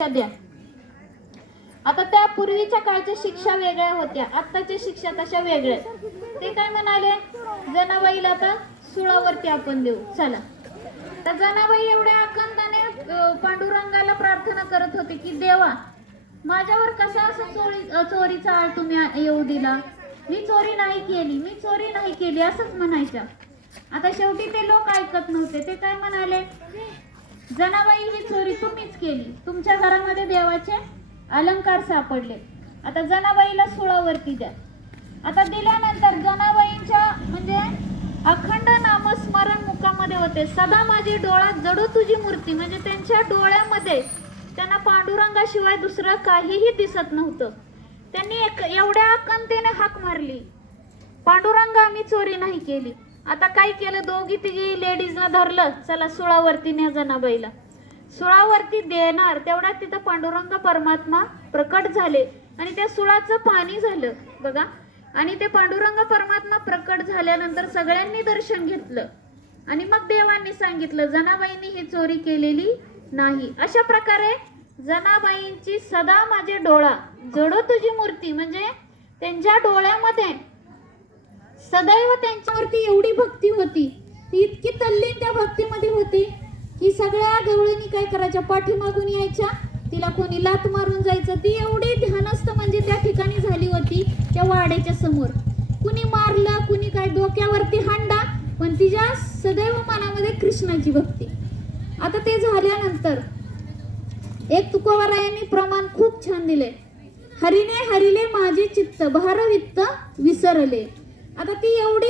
द्या. आता त्या पूर्वीच्या काळच्या शिक्षा वेगळ्या होत्या, आत्ताच्या शिक्षा तशा वेगळ्या. ते काय म्हणाले, जनाबाईला आता सुळावरती आपण देऊ. चला, तर जनाबाई एवढ्या आकांताने पांडुरंगाला प्रार्थना करत होते की देवा, माझ्यावर कसा असं चोरीचा आळ तुम्ही येऊ दिला. मी चोरी नाही केली असंच म्हणायच्या. आता शेवटी ते लोक ऐकत नव्हते. ते काय म्हणाले, जनाबाई ही चोरी तुम्हीच केली, तुमच्या घरामध्ये देवाचे अलंकार सापडले, आता जनाबाईला सुळावरती द्या. आता दिल्यानंतर जनाबाईंच्या म्हणजे अखंड नामस्मरण मुखामध्ये होते. सदा माझी डोळा जडो तुझी मूर्ती, म्हणजे त्यांच्या डोळ्यामध्ये त्यांना पांडुरंगाशिवाय दुसरं काहीही दिसत नव्हतं. त्यांनी एवढ्या आकांतेने हाक मारली, पांडुरंग आम्ही चोरी नाही केली. आता काय केलं, दोघी तिघी लेडीजना धरलं, चला सुळावरती न्या जनाबाईला. सुळावरती देणार तेवढ्यात तिथं पांडुरंग परमात्मा प्रकट झाले आणि त्या सुळाचं पाणी झालं बघा. आणि ते पांडुरंग परमात्मा प्रकट झाल्यानंतर सगळ्यांनी दर्शन घेतलं आणि मग देवांनी सांगितलं जनाबाईंनी ही चोरी केलेली नाही. अशा प्रकारे जनाबाईंची सदा माझे डोळा जडो तुझी मूर्ती, म्हणजे त्यांच्या डोळ्यामध्ये सदैव त्यांच्यावरती एवढी भक्ती होती, ती इतकी तल्लीन त्या भक्तीमध्ये होती की सगळ्या गवळणी काय करायच्या, पाठीमागून यायच्या, तिला कोणी लात मारून जायचं. ती एवढी ध्यानस्थ म्हणजे त्या ठिकाणी झाली होती त्या वाड्याच्या समोर. कुणी मारलं, कुणी काय डोक्यावरती हांडा, पण तिच्या सदैव मनामध्ये कृष्णाची भक्ती. आता ते झाल्यानंतर एक तुकोबारायांनी प्रमाण खूप छान दिले, हरीने हरिले माझे चित्त भारवित्त विसरले. आता ती एवढी